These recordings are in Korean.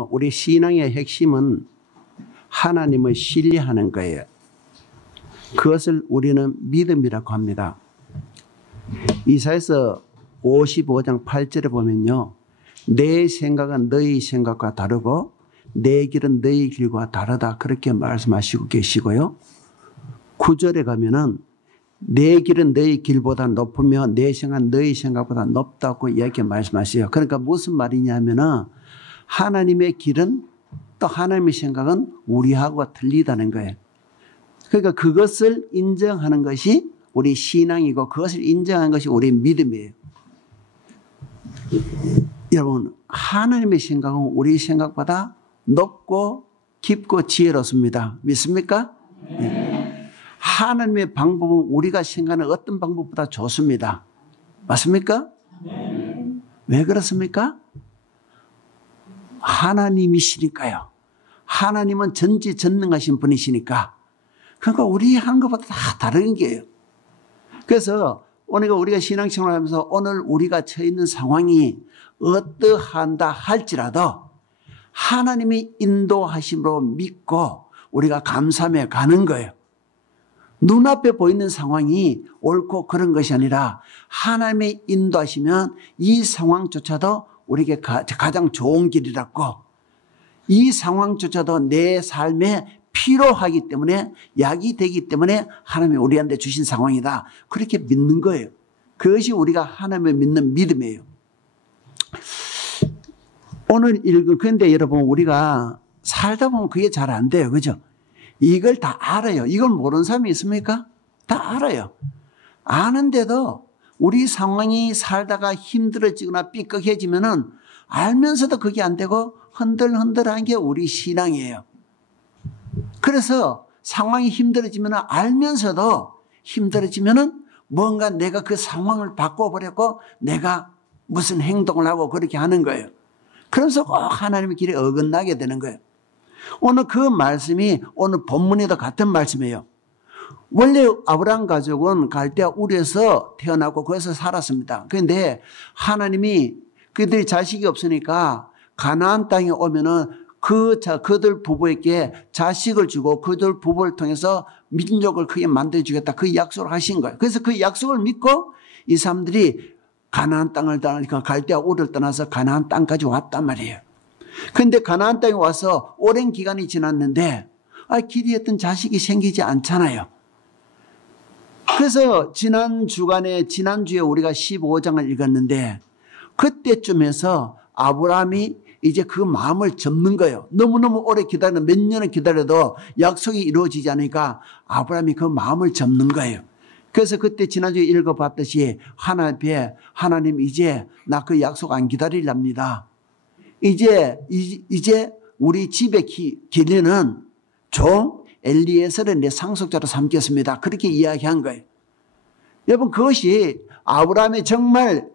여러분, 우리 신앙의 핵심은 하나님을 신뢰하는 거예요. 그것을 우리는 믿음이라고 합니다. 이사야서 55장 8절에 보면요, 내 생각은 너희 생각과 다르고 내 길은 너희 길과 다르다, 그렇게 말씀하시고 계시고요. 9절에 가면은 내 길은 너희 길보다 높으며 내 생각은 너희 생각보다 높다고 이렇게 말씀하세요. 그러니까 무슨 말이냐면은 하나님의 길은 또 하나님의 생각은 우리하고 틀리다는 거예요. 그러니까 그것을 인정하는 것이 우리 신앙이고 그것을 인정하는 것이 우리 믿음이에요. 여러분, 하나님의 생각은 우리 생각보다 높고 깊고 지혜롭습니다. 믿습니까? 네. 하나님의 방법은 우리가 생각하는 어떤 방법보다 좋습니다. 맞습니까? 네. 왜 그렇습니까? 하나님이시니까요. 하나님은 전지전능하신 분이시니까. 그러니까 우리 하는 것보다 다 다른 게요. 그래서 오늘 우리가 신앙생활을 하면서 오늘 우리가 처해 있는 상황이 어떠한다 할지라도 하나님이 인도하심으로 믿고 우리가 감사하며 가는 거예요. 눈앞에 보이는 상황이 옳고 그런 것이 아니라 하나님의 인도하시면 이 상황조차도 우리에게 가장 좋은 길이라고, 이 상황조차도 내 삶에 필요하기 때문에, 약이 되기 때문에 하나님이 우리한테 주신 상황이다, 그렇게 믿는 거예요. 그것이 우리가 하나님을 믿는 믿음이에요. 오늘 읽은, 그런데 여러분, 우리가 살다 보면 그게 잘 안 돼요. 그죠? 이걸 다 알아요. 이걸 모르는 사람이 있습니까? 다 알아요. 아는데도 우리 상황이 살다가 힘들어지거나 삐걱해지면은 알면서도 그게 안 되고 흔들흔들한 게 우리 신앙이에요. 그래서 상황이 힘들어지면 알면서도 힘들어지면은 뭔가 내가 그 상황을 바꿔버렸고 내가 무슨 행동을 하고 그렇게 하는 거예요. 그래서 꼭 하나님의 길에 어긋나게 되는 거예요. 오늘 그 말씀이 오늘 본문에도 같은 말씀이에요. 원래 아브라함 가족은 갈대아 우르에서 태어나고 거기서 살았습니다. 그런데 하나님이 그들이 자식이 없으니까 가나안 땅에 오면은 그들 부부에게 자식을 주고 그들 부부를 통해서 민족을 크게 만들어주겠다, 그 약속을 하신 거예요. 그래서 그 약속을 믿고 이 사람들이 가나안 땅을 떠나니까 갈대아 우르를 떠나서 가나안 땅까지 왔단 말이에요. 그런데 가나안 땅에 와서 오랜 기간이 지났는데 기대했던 자식이 생기지 않잖아요. 그래서 지난주에 우리가 15장을 읽었는데 그때쯤에서 아브라함이 이제 그 마음을 접는 거예요. 너무너무 오래 기다리는, 몇 년을 기다려도 약속이 이루어지지 않으니까 아브라함이 그 마음을 접는 거예요. 그래서 그때 지난주에 읽어봤듯이 하나님 이제 나 그 약속 안 기다리랍니다. 이제 우리 집에 기르는 종 엘리에셀을 내 상속자로 삼겠습니다. 그렇게 이야기한 거예요. 여러분, 그것이 아브라함이 정말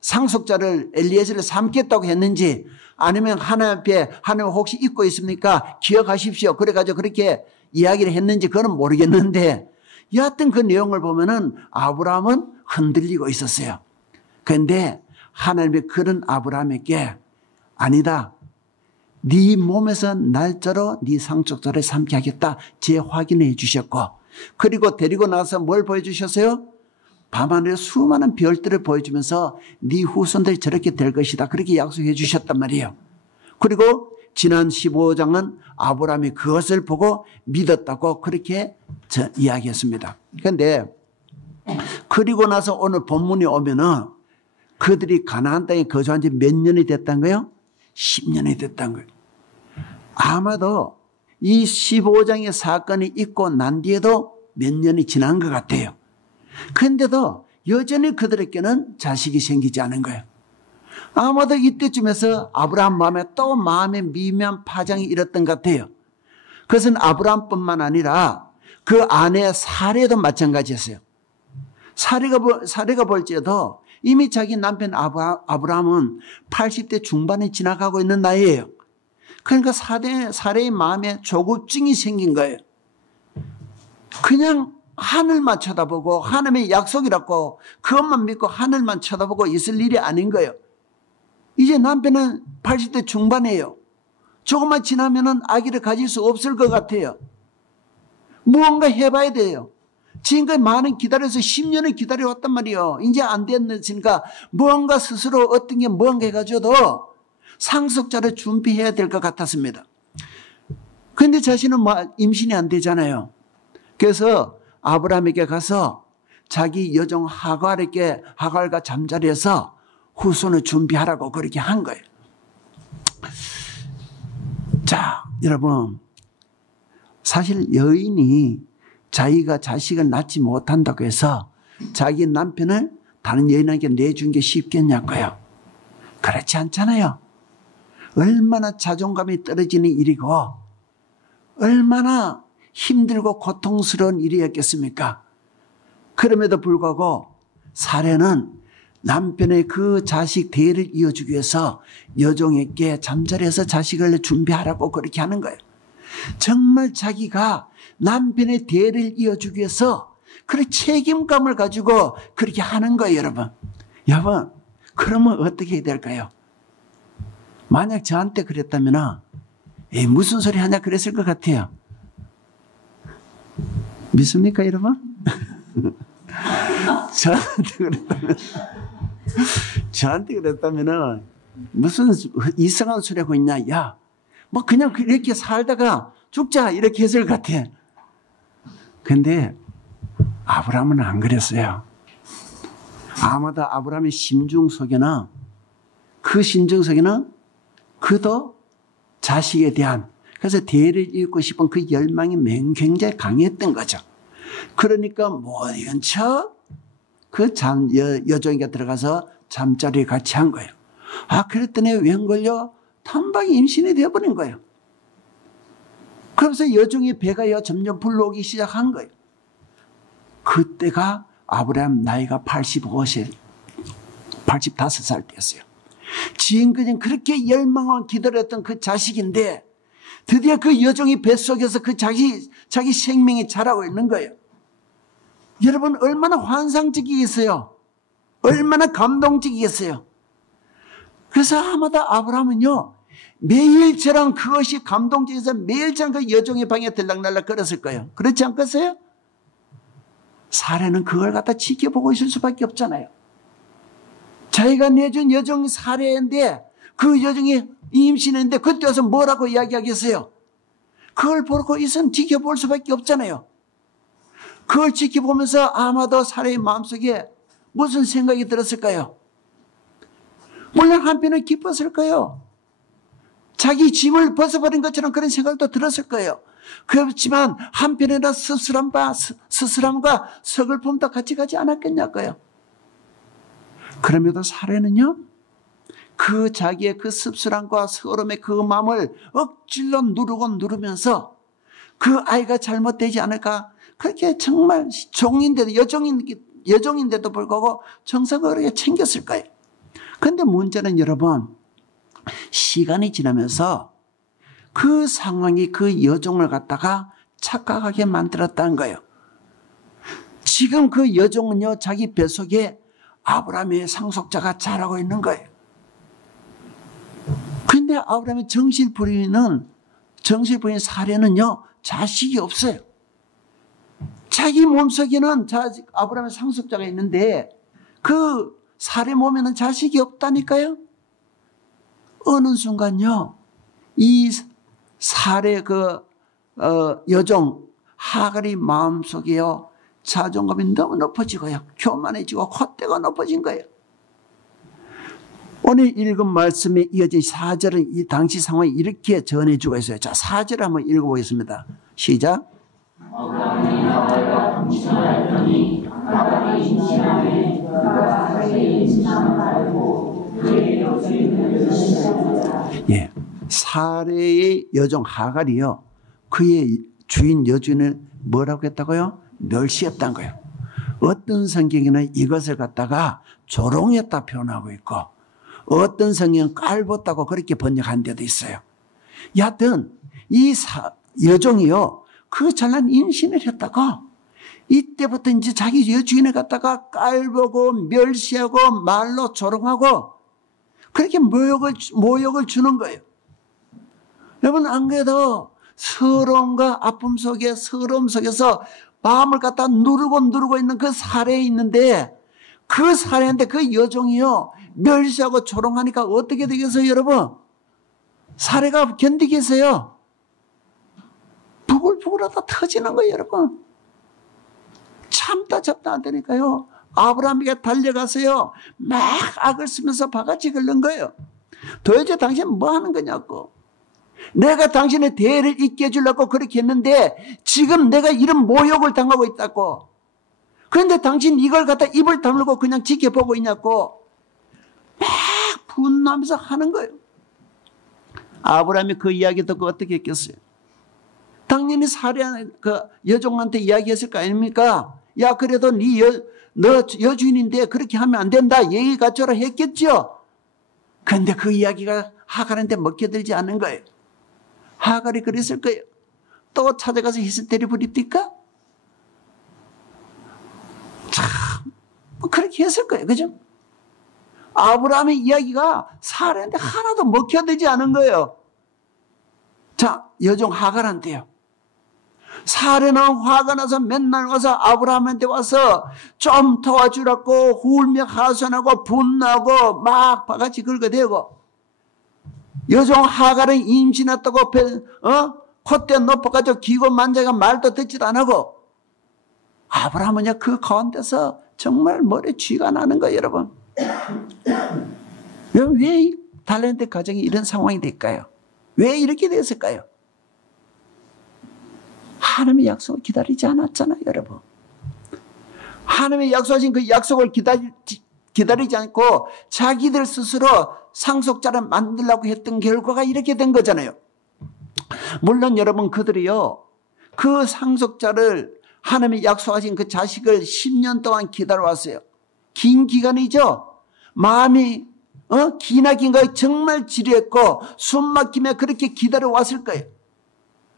상속자를 엘리에셀을 삼겠다고 했는지 아니면 하나님 앞에 하나님 혹시 잊고 있습니까? 기억하십시오. 그래가지고 그렇게 이야기를 했는지 그건 모르겠는데 여하튼 그 내용을 보면은 아브라함은 흔들리고 있었어요. 그런데 하나님이 그런 아브라함에게 아니다, 네 몸에서 날짜로 네 상속자를 삼게 하겠다 재확인해 주셨고, 그리고 데리고 나서 뭘 보여주셨어요? 밤하늘에 수많은 별들을 보여주면서 네 후손들이 저렇게 될 것이다, 그렇게 약속해 주셨단 말이에요. 그리고 지난 15장은 아브라함이 그것을 보고 믿었다고 그렇게 이야기했습니다. 그런데 그리고 나서 오늘 본문에 오면은 그들이 가나안 땅에 거주한 지 몇 년이 됐다는 거예요? 10년이 됐다는 거예요. 아마도 이 15장의 사건이 있고 난 뒤에도 몇 년이 지난 것 같아요. 그런데도 여전히 그들에게는 자식이 생기지 않은 거예요. 아마도 이때쯤에서 아브라함 마음에 미묘한 파장이 일었던 것 같아요. 그것은 아브라함뿐만 아니라 그 아내 사례도 마찬가지였어요. 사례가 볼지라도 이미 자기 남편 아브라함은 80대 중반에 지나가고 있는 나이예요. 그러니까 사례의 마음에 조급증이 생긴 거예요. 그냥 하늘만 쳐다보고 하나님의 약속이라고 그것만 믿고 하늘만 쳐다보고 있을 일이 아닌 거예요. 이제 남편은 80대 중반이에요. 조금만 지나면은 아기를 가질 수 없을 것 같아요. 무언가 해봐야 돼요. 지금까지 많은 기다려서 10년을 기다려왔단 말이에요. 이제 안 됐으니까 무언가 스스로 어떤 게 무언가 해가지고도 상속자를 준비해야 될 것 같았습니다. 그런데 자신은 임신이 안 되잖아요. 그래서 아브라함에게 가서 자기 여종 하갈과 잠자리에서 후손을 준비하라고 그렇게 한 거예요. 자, 여러분, 사실 여인이 자기가 자식을 낳지 못한다고 해서 자기 남편을 다른 여인에게 내준 게 쉽겠냐고요. 그렇지 않잖아요. 얼마나 자존감이 떨어지는 일이고 얼마나 힘들고 고통스러운 일이었겠습니까? 그럼에도 불구하고 사례는 남편의 그 자식 대를 이어주기 위해서 여종에게 잠자리에서 자식을 준비하라고 그렇게 하는 거예요. 정말 자기가 남편의 대를 이어주기 위해서 그런 책임감을 가지고 그렇게 하는 거예요, 여러분. 여러분, 그러면 어떻게 해야 될까요? 만약 저한테 그랬다면 무슨 소리 하냐 그랬을 것 같아요. 믿습니까, 여러분? 저한테 그랬다면 무슨 이상한 소리 하고 있냐. 야, 뭐 그냥 이렇게 살다가 죽자 이렇게 했을 것 같아. 근데 아브라함은 안 그랬어요. 아마도 아브라함의 심중 속에는 그도 자식에 대한, 그래서 대를 잇고 싶은 그 열망이 굉장히 강했던 거죠. 그러니까 모든 척 그 여종에게 들어가서 잠자리에 같이 한 거예요. 그랬더니 웬걸요? 단박에 임신이 되어버린 거예요. 그러면서 여종의 배가 점점 불러오기 시작한 거예요. 그때가 아브라함 나이가 85살 때였어요. 지금까지 그렇게 열망을 기다렸던 그 자식인데 드디어 그 여종의 뱃속에서 그 자기 생명이 자라고 있는 거예요. 여러분, 얼마나 환상적이겠어요? 얼마나 감동적이겠어요? 그래서 아마도 아브라함은요, 매일처럼 그것이 감동적이어서 매일처럼 그 여종의 방에 들락날락 걸었을 거예요. 그렇지 않겠어요? 사례는 그걸 갖다 지켜보고 있을 수밖에 없잖아요. 자기가 내준 여종이 사례인데 그 여종이 임신했는데 그때 와서 뭐라고 이야기하겠어요? 그걸 보고 있으면 지켜볼 수밖에 없잖아요. 그걸 지켜보면서 아마도 사례의 마음속에 무슨 생각이 들었을까요? 물론 한편은 기뻤을 거예요. 자기 짐을 벗어버린 것처럼 그런 생각도 들었을 거예요. 그렇지만 한편에는 씁쓸함과 서글픔도 같이 가지 않았겠냐고요. 그럼에도 사례는요, 그 자기의 그 씁쓸함과 서름의 그 마음을 억지로 누르면서 그 아이가 잘못되지 않을까, 그렇게 정말 여종인데도 불구하고 정성스럽게 챙겼을 거예요. 그런데 문제는 여러분, 시간이 지나면서 그 상황이 그 여종을 갖다가 착각하게 만들었다는 거예요. 지금 그 여종은요, 자기 뱃속에 아브라함의 상속자가 자라고 있는 거예요. 그런데 아브라함의 정실부인 사례는요, 자식이 없어요. 자기 몸속에는 아브라함의 상속자가 있는데 그 사례 몸에는 자식이 없다니까요. 어느 순간요, 이 사례 여종 하갈이 마음속에요, 자존감이 너무 높아지고요, 교만해지고 콧대가 높아진 거예요. 오늘 읽은 말씀에 이어진 4절은 이 당시 상황을 이렇게 전해주고 있어요. 자, 4절 한번 읽어보겠습니다. 시작. 아브라함이 하갈과 동침하였더니 하갈이 임신하매 그가 자기의 임신함을 알고 그의 여주인을 멸시하였다. 예, 사례의 여종 하갈이요, 그의 주인 여주인을 뭐라고 했다고요? 멸시했다는 거예요. 어떤 성경에는 이것을 갖다가 조롱했다 표현하고 있고, 어떤 성경은 깔봤다고 그렇게 번역한 데도 있어요. 여하튼 이 여종이요, 그 잘난 임신을 했다고 이때부터 이제 자기 여주인을 갖다가 깔보고 멸시하고 말로 조롱하고 그렇게 모욕을 주는 거예요. 여러분, 안 그래도 서러움과 아픔 속에, 서러움 속에서 마음을 갖다 누르고 있는 그 사례에 있는데, 그 사례인데 그 여종이요, 멸시하고 조롱하니까 어떻게 되겠어요, 여러분? 사례가 견디겠어요? 부글부글하다 터지는 거예요, 여러분. 참다 안 되니까요. 아브라함에게 달려가서요, 막 악을 쓰면서 바가지 긁는 거예요. 도대체 당신 뭐 하는 거냐고. 내가 당신의 대를 잊게 해주려고 그렇게 했는데 지금 내가 이런 모욕을 당하고 있다고. 그런데 당신 이걸 갖다 입을 다물고 그냥 지켜보고 있냐고. 막 분노하면서 하는 거예요. 아브라함이 그 이야기 듣고 어떻게 했겠어요? 당연히 사례한 그 여종한테 이야기했을 거 아닙니까? 야, 그래도 너 여주인인데 그렇게 하면 안 된다. 예의 갖춰라 했겠죠? 그런데 그 이야기가 하갈한테 먹혀들지 않는 거예요. 하갈이 그랬을 거예요. 또 찾아가서 히스테리 부립니까? 참, 뭐 그렇게 했을 거예요. 그죠? 아브라함의 이야기가 사례한테 하나도 먹혀들지 않은 거예요. 자, 여종 하갈한테요. 사례는 화가 나서 맨날 와서 아브라함한테 와서 좀 도와주라고 울며 하소연하고 분노하고 막 바가지 긁어대고, 여종 하갈은 임신했다고 콧대 높아가지고 기고 만져가 말도 듣지도 안 하고, 아브라함은 그 가운데서 정말 머리에 쥐가 나는 거예요, 여러분. 왜 달란트 가정이 이런 상황이 될까요? 왜 이렇게 됐을까요? 하나님의 약속을 기다리지 않았잖아요, 여러분. 하나님의 약속하신 그 약속을 기다리지 않고 자기들 스스로 상속자를 만들려고 했던 결과가 이렇게 된 거잖아요. 물론 여러분, 그들이요, 그 상속자를, 하나님이 약속하신 그 자식을 10년 동안 기다려왔어요. 긴 기간이죠. 마음이 기나긴 거 정말 지루했고 숨 막히며 그렇게 기다려왔을 거예요.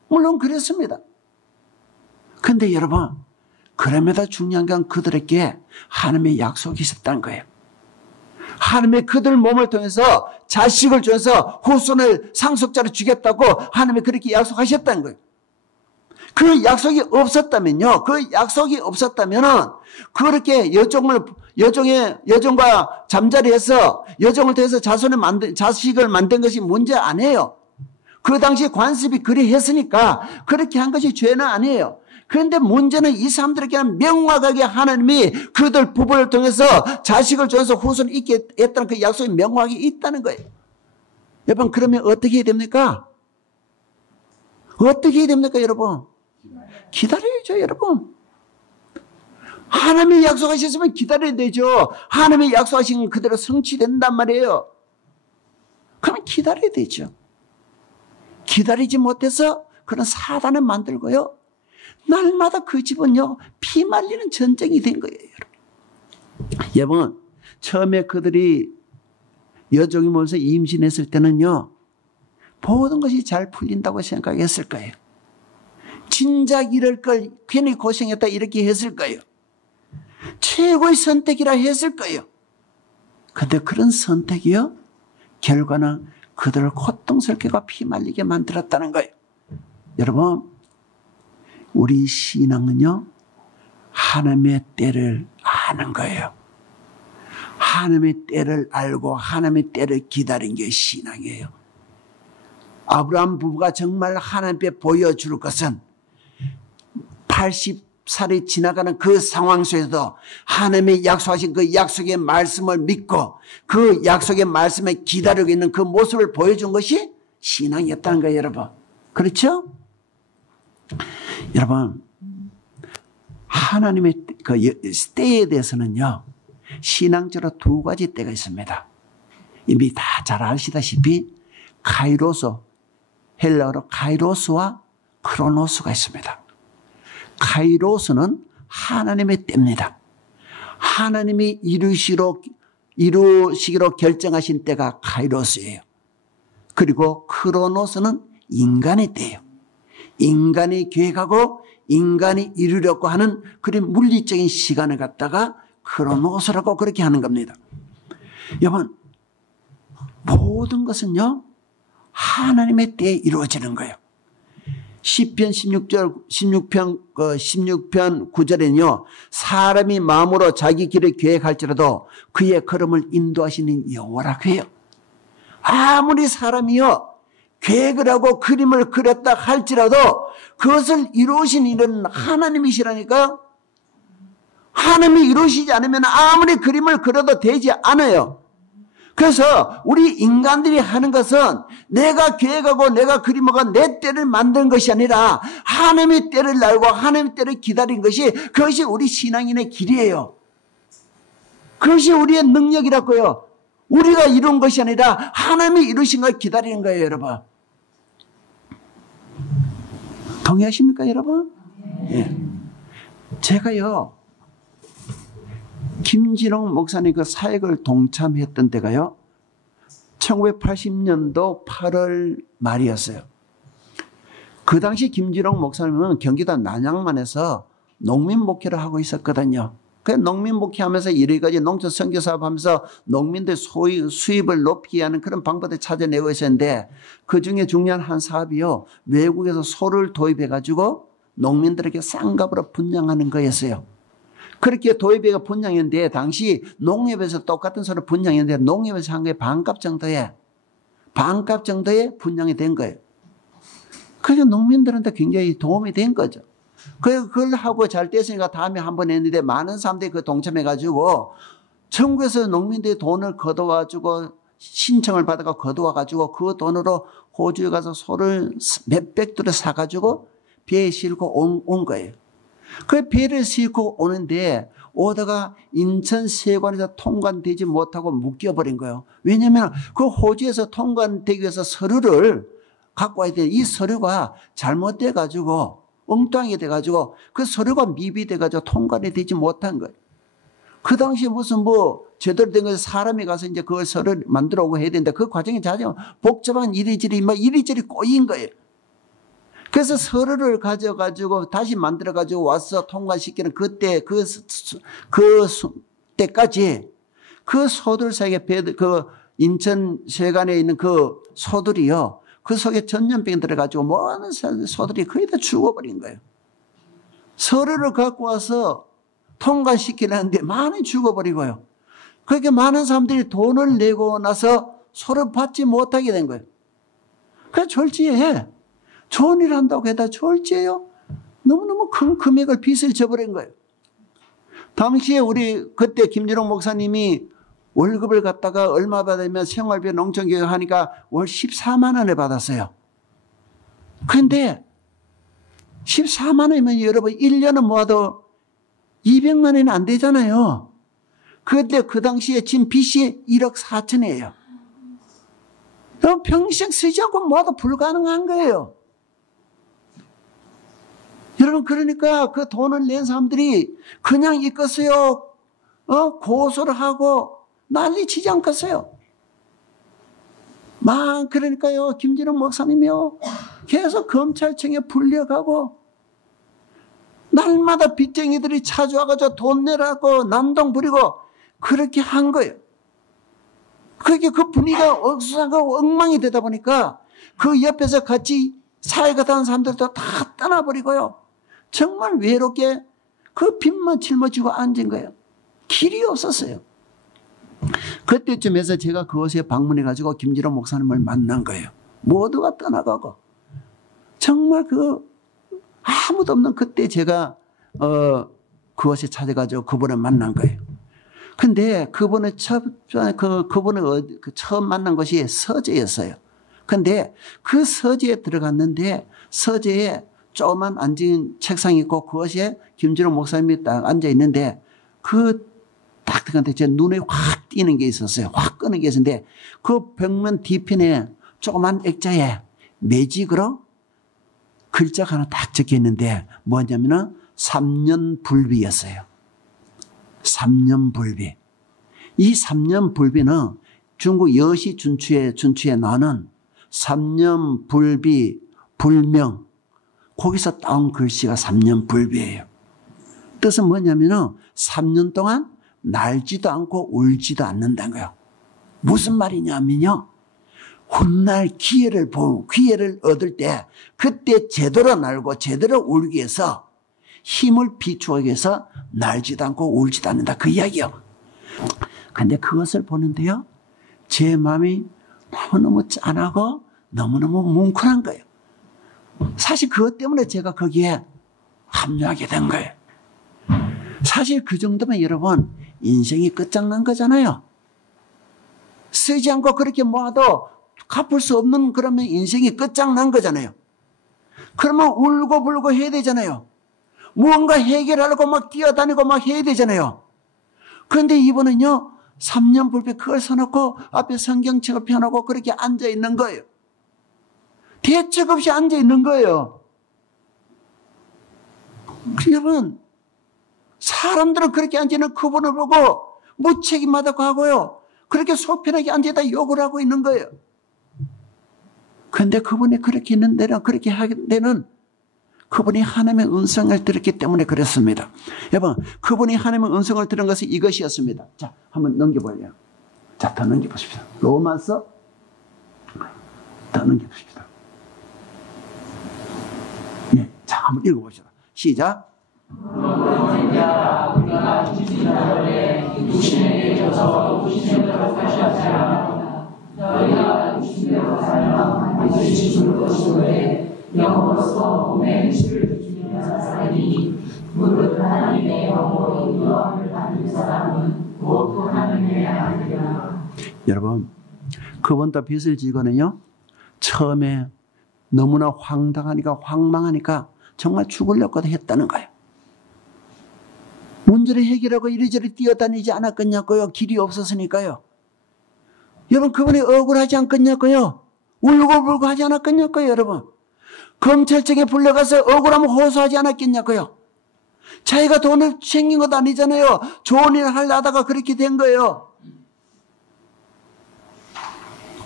물론 그랬습니다. 근데 여러분, 그럼에도 중요한 건 그들에게 하나님의 약속이 있었다는 거예요. 하나님의 그들 몸을 통해서 자식을 줘서 후손을 상속자로 주겠다고 하나님이 그렇게 약속하셨다는 거예요. 그 약속이 없었다면요, 그렇게 여종과 잠자리해서 여종을 통해서 자식을 만든 것이 문제 아니에요. 그 당시 관습이 그리 했으니까 그렇게 한 것이 죄는 아니에요. 그런데 문제는 이 사람들에게는 명확하게 하나님이 그들 부부를 통해서 자식을 줘서 후손을 있게 했다는 그 약속이 명확하게 있다는 거예요. 여러분, 그러면 어떻게 해야 됩니까? 어떻게 해야 됩니까, 여러분? 기다려야죠, 여러분. 하나님이 약속하셨으면 기다려야 되죠. 하나님이 약속하신 건 그대로 성취된단 말이에요. 그러면 기다려야 되죠. 기다리지 못해서 그런 사단을 만들고요, 날마다 그 집은요, 피 말리는 전쟁이 된 거예요, 여러분. 여러분, 처음에 그들이 여종이 몸에서 임신했을 때는요, 모든 것이 잘 풀린다고 생각했을 거예요. 진작 이럴 걸 괜히 고생했다 이렇게 했을 거예요. 최고의 선택이라 했을 거예요. 근데 그런 선택이요, 결과는 그들을 고통스럽게가 피말리게 만들었다는 거예요. 여러분, 우리 신앙은요, 하나님의 때를 아는 거예요. 하나님의 때를 알고 하나님의 때를 기다린 게 신앙이에요. 아브라함 부부가 정말 하나님께 보여줄 것은 80살이 지나가는 그 상황 속에서도 하나님이 약속하신 그 약속의 말씀을 믿고 그 약속의 말씀에 기다리고 있는 그 모습을 보여준 것이 신앙이었다는 거예요, 여러분. 그렇죠? 여러분, 하나님의 그 때에 대해서는요, 신앙적으로 두 가지 때가 있습니다. 이미 다 잘 아시다시피 카이로스, 헬라어로 카이로스와 크로노스가 있습니다. 카이로스는 하나님의 때입니다. 하나님이 이루시기로 결정하신 때가 카이로스예요. 그리고 크로노스는 인간의 때예요. 인간이 계획하고 인간이 이루려고 하는 그런 물리적인 시간을 갖다가 크로노스라고 그렇게 하는 겁니다. 여러분, 모든 것은요, 하나님의 때에 이루어지는 거예요. 시편 16편 9절에는요. 사람이 마음으로 자기 길을 계획할지라도 그의 걸음을 인도하시는 여호와라고 해요. 아무리 사람이요 계획을 하고 그림을 그렸다 할지라도 그것을 이루신 이는 하나님이시라니까. 하나님이 이루시지 않으면 아무리 그림을 그려도 되지 않아요. 그래서 우리 인간들이 하는 것은 내가 계획하고 내가 그림하고 내 때를 만드는 것이 아니라 하나님의 때를 알고 하나님의 때를 기다린 것이, 그것이 우리 신앙인의 길이에요. 그것이 우리의 능력이라고요. 우리가 이룬 것이 아니라 하나님이 이루신 걸 기다리는 거예요, 여러분. 동의하십니까, 여러분? 예. 제가요, 김진홍 목사님 그 사역을 동참했던 때가요, 1980년도 8월 말이었어요. 그 당시 김진홍 목사님은 경기도 난양만에서 농민 목회를 하고 있었거든요. 그 농민 목회하면서 여러가지 농촌 선교사업 하면서 농민들 수입을 높이게 하는 그런 방법을 찾아내고 있었는데, 그 중에 중요한 한 사업이요, 외국에서 소를 도입해가지고 농민들에게 싼 값으로 분양하는 거였어요. 그렇게 도입해가 분양했는데, 당시 농협에서 똑같은 소를 분양했는데 농협에서 한 게 반값 정도에 분양이 된 거예요. 그래서 농민들한테 굉장히 도움이 된 거죠. 그걸 하고 잘 됐으니까 다음에 한번 했는데 많은 사람들이 그 동참해가지고 전국에서 농민들이 돈을 걷어와주고 신청을 받아가 걷어와가지고 그 돈으로 호주에 가서 소를 몇백 두를 사가지고 배에 싣고 온 거예요. 그 배를 싣고 오는데 오다가 인천 세관에서 통관되지 못하고 묶여버린 거예요. 왜냐하면 그 호주에서 통관되기 위해서 서류를 갖고 와야 돼. 이 서류가 잘못돼가지고 엉뚱하게 돼가지고 그 서류가 미비돼가지고 통관이 되지 못한 거예요. 그 당시에 무슨 제대로 된 것에 사람이 가서 이제 그걸 서류를 만들어 오고 해야 되는데 그 과정이 자주 복잡한 이리저리 꼬인 거예요. 그래서 서류를 가져가지고 다시 만들어가지고 와서 통과시키는 그때 때까지 그 소들 사이에 그 인천 세관에 있는 그 소들이요, 그 속에 전염병이 들어가지고 많은 소들이 거의 다 죽어버린 거예요. 서류를 갖고 와서 통과시키려는데 많이 죽어버리고요. 그렇게 많은 사람들이 돈을 내고 나서 소를 받지 못하게 된 거예요. 그래서 졸지에 좋은 일 한다고 해다 졸지에요. 너무너무 큰 금액을 빚을 져버린 거예요. 당시에 우리 그때 김진홍 목사님이 월급을 갖다가 얼마 받으면 생활비 농촌교육 하니까 월 14만 원을 받았어요. 그런데 14만 원이면 여러분 1년은 모아도 200만 원이 안 되잖아요. 그런데 그 당시에 지금 빚이 1억 4천이에요. 평생 쓰지 않고 모아도 불가능한 거예요. 여러분, 그러니까 그 돈을 낸 사람들이 그냥 있겠어요? 고소를 하고 난리 치지 않겠어요? 그러니까요, 김진홍 목사님이요, 계속 검찰청에 불려가고, 날마다 빚쟁이들이 찾아와가지고 돈 내라고 난동 부리고, 그렇게 한 거예요. 그렇게 그 분위기가 억수하고 엉망이 되다 보니까, 그 옆에서 같이 사회가 다는 사람들도 다 떠나버리고요. 정말 외롭게 그 빚만 짊어지고 앉은 거예요. 길이 없었어요. 그때쯤에서 제가 그곳에 방문해가지고 김진홍 목사님을 만난 거예요. 모두가 떠나가고. 정말 아무도 없는 그때 제가 그곳에 찾아가지고 그분을 만난 거예요. 근데 그분을 처음 만난 것이 서재였어요. 근데 그 서재에 들어갔는데 서재에 조그만 앉은 책상이 있고 그것에 김진홍 목사님이 딱 앉아 있는데 딱 들어갔는데 제 눈에 확 띄는 게 있었어요. 확 끄는 게 있었는데 그 벽면 뒤편에 조그만 액자에 매직으로 글자가 하나 딱 적혀 있는데 뭐냐면은 3년 불비였어요. 3년 불비. 이 3년 불비는 중국 여시 준추에 나오는 3년 불비 불명, 거기서 따온 글씨가 3년 불비예요. 뜻은 뭐냐면은 3년 동안 날지도 않고 울지도 않는다는 거예요. 무슨 말이냐면요, 훗날 기회를 얻을 때 그때 제대로 날고 제대로 울기 위해서 힘을 비추기 위해서 날지도 않고 울지도 않는다. 그 이야기요. 근데 그것을 보는데요. 제 마음이 너무너무 짠하고 너무너무 뭉클한 거예요. 사실 그것 때문에 제가 거기에 합류하게 된 거예요. 사실 그 정도면 여러분 인생이 끝장난 거잖아요. 쓰지 않고 그렇게 모아도 갚을 수 없는 그러면 인생이 끝장난 거잖아요. 그러면 울고불고 해야 되잖아요. 무언가 해결하려고 막 뛰어다니고 막 해야 되잖아요. 그런데 이분은요 3년 불패 그걸 써놓고 앞에 성경책을 펴놓고 그렇게 앉아있는 거예요. 대책 없이 앉아있는 거예요. 여러분 사람들은 그렇게 앉아있는 그분을 보고 무책임하다고 하고요. 그렇게 속편하게 앉아있다 욕을 하고 있는 거예요. 그런데 그분이 그렇게 있는 데는 그렇게 하는 데는 그분이 하나님의 음성을 들었기 때문에 그렇습니다. 여러분 그분이 하나님의 음성을 들은 것은 이것이었습니다. 자 한번 넘겨볼래요. 자 더 넘겨보십시오. 로마서 더 넘겨보십시오. 예, 자 한번 읽어봅시다. 시작. 우리가 주신 자들의 육신에게 져서 주신 대로 사시었으나 너희가 주신 대로 살면 반드시 죽을 것이오되 영으로서 몸의 주를 주시는 살리니 무릇 하나님의 영으로 인도함을 받는 사람은 곧 하나님의 아들이라. 여러분 그분도 빚을 지고는요 처음에 너무나 황당하니까 황망하니까 정말 죽으려고도 했다는 거예요. 문제를 해결하고 이리저리 뛰어다니지 않았겠냐고요. 길이 없었으니까요. 여러분 그분이 억울하지 않겠냐고요. 울고불고 하지 않았겠냐고요. 여러분 검찰청에 불려가서 억울하면 호소하지 않았겠냐고요. 자기가 돈을 챙긴 것도 아니잖아요. 좋은 일을 하려다가 그렇게 된 거예요.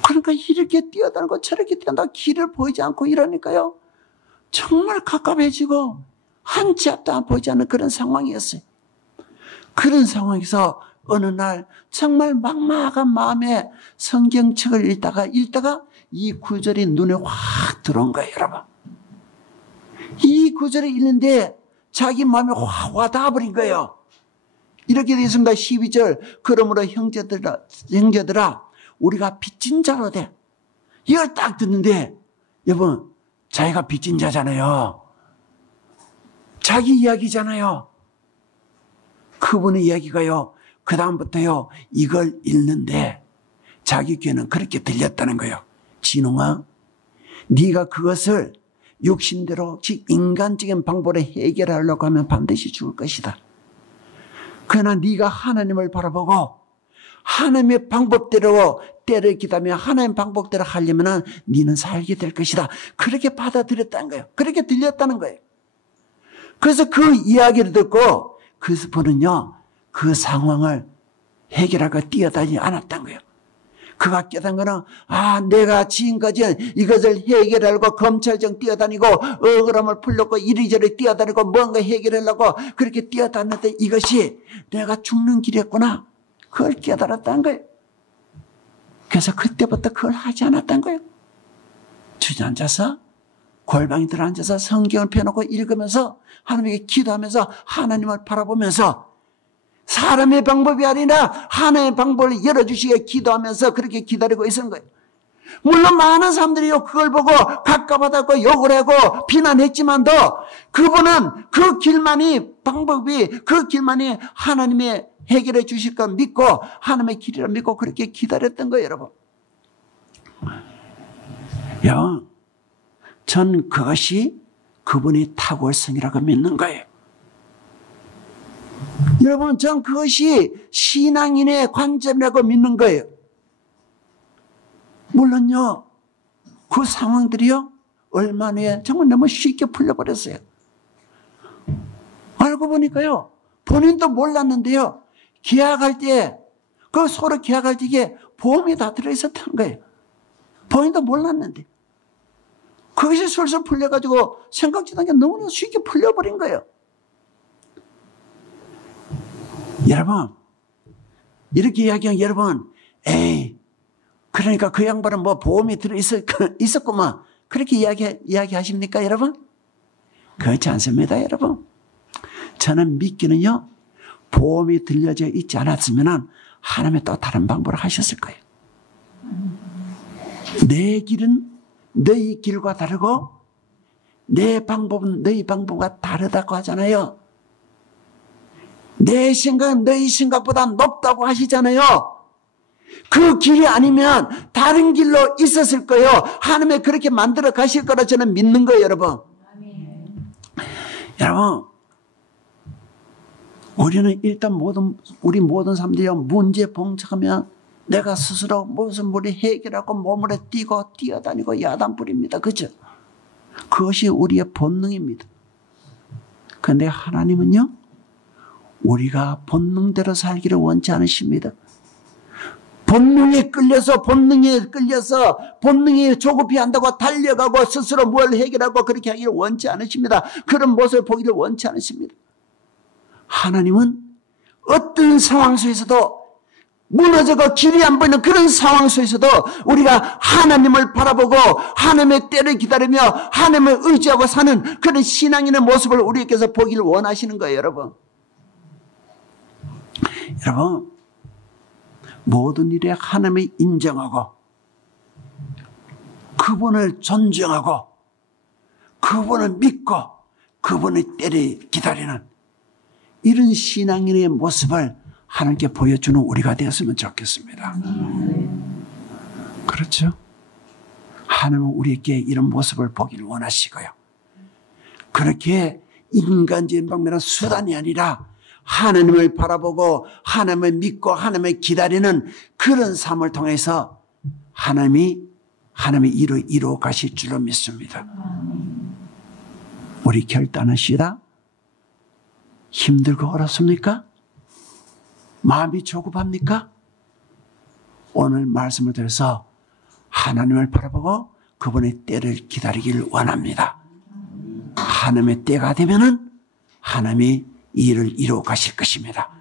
그러니까 이렇게 뛰어다니고 저렇게 뛰어다니고 길을 보이지 않고 이러니까요. 정말 갑갑해지고 한 치 앞도 안 보이지 않는 그런 상황이었어요. 그런 상황에서 어느 날 정말 막막한 마음에 성경책을 읽다가 이 구절이 눈에 확 들어온 거예요. 여러분 이 구절을 읽는데 자기 마음에 확 와닿아버린 거예요. 이렇게 되어 있습니다. 12절 그러므로 형제들아 우리가 빚진 자로 돼. 이걸 딱 듣는데 여러분 자기가 빚진 자잖아요. 자기 이야기잖아요. 그분의 이야기가요. 그 다음부터요. 이걸 읽는데 자기 귀에는 그렇게 들렸다는 거예요. 진홍아 네가 그것을 육신대로 즉 인간적인 방법으로 해결하려고 하면 반드시 죽을 것이다. 그러나 네가 하나님을 바라보고 하나님의 방법대로 때를 기다며 하나님의 방법대로 하려면 네는 살게 될 것이다. 그렇게 받아들였다는 거예요. 그렇게 들렸다는 거예요. 그래서 그 이야기를 듣고 그래서 분은요 그 상황을 해결하고 뛰어다니지 않았다는 거예요. 그가 깨달은 거는 내가 지금까지 이것을 해결하려고 검찰청 뛰어다니고 억울함을 풀려고 이리저리 뛰어다니고 뭔가 해결하려고 그렇게 뛰어다녔는데 이것이 내가 죽는 길이었구나. 그걸 깨달았다는 거예요. 그래서 그때부터 그걸 하지 않았다는 거예요. 주저앉아서 골방에 들어앉아서 성경을 펴놓고 읽으면서 하나님께 기도하면서 하나님을 바라보면서 사람의 방법이 아니라 하나님의 방법을 열어주시게 기도하면서 그렇게 기다리고 있는 거예요. 물론 많은 사람들이요 그걸 보고 갑갑하다고 욕을 하고 비난했지만도 그분은 그 길만이 방법이 그 길만이 하나님의 해결해 주실 걸 믿고 하나님의 길이라 믿고 그렇게 기다렸던 거예요. 여러분 전 그것이 그분의 탁월성이라고 믿는 거예요. 여러분 전 그것이 신앙인의 관점이라고 믿는 거예요. 물론요 그 상황들이요 얼마 후에 정말 너무 쉽게 풀려버렸어요. 알고 보니까요 본인도 몰랐는데요 계약할 때 그 서로 계약할 때 이게 보험이 다 들어있었던 거예요. 본인도 몰랐는데 그것이 술술 풀려가지고 생각지도 않게 너무나 쉽게 풀려버린 거예요. 여러분 이렇게 이야기하면 여러분 그러니까 그 양반은 뭐 보험이 있었구만. 그렇게 이야기하십니까, 여러분? 그렇지 않습니다, 여러분. 저는 믿기는요, 보험이 들려져 있지 않았으면 하나님이 또 다른 방법을 하셨을 거예요. 내 길은 너희 길과 다르고 내 방법은 너희 방법과 다르다고 하잖아요. 내 생각은 너희 생각보다 높다고 하시잖아요. 그 길이 아니면 다른 길로 있었을 거예요. 하나님이 그렇게 만들어 가실 거라 저는 믿는 거예요, 여러분. 여러분, 우리는 일단 우리 모든 사람들이 문제에 봉착하면 내가 스스로 무슨 물이 해결하고 몸으로 뛰고 뛰어다니고 야단 부립니다. 그죠? 그것이 우리의 본능입니다. 그런데 하나님은요, 우리가 본능대로 살기를 원치 않으십니다. 본능에 끌려서 본능이 조급히 한다고 달려가고 스스로 뭘 해결하고 그렇게 하기를 원치 않으십니다. 그런 모습을 보기를 원치 않으십니다. 하나님은 어떤 상황 속에서도 무너져가 길이 안 보이는 그런 상황 속에서도 우리가 하나님을 바라보고 하나님의 때를 기다리며 하나님을 의지하고 사는 그런 신앙인의 모습을 우리께서 보기를 원하시는 거예요, 여러분. 여러분, 모든 일에 하나님을 인정하고 그분을 존중하고 그분을 믿고 그분의 때를 기다리는 이런 신앙인의 모습을 하나님께 보여주는 우리가 되었으면 좋겠습니다. 그렇죠? 하나님은 우리에게 이런 모습을 보기를 원하시고요. 그렇게 인간적인 방면은 수단이 아니라 하나님을 바라보고 하나님을 믿고 하나님을 기다리는 그런 삶을 통해서 하나님이 이루어 가실 줄로 믿습니다. 우리 결단하시다. 힘들고 어렵습니까? 마음이 조급합니까? 오늘 말씀을 들어서 하나님을 바라보고 그분의 때를 기다리기를 원합니다. 하나님의 때가 되면은 하나님이 이 일을 이루어 가실 것입니다.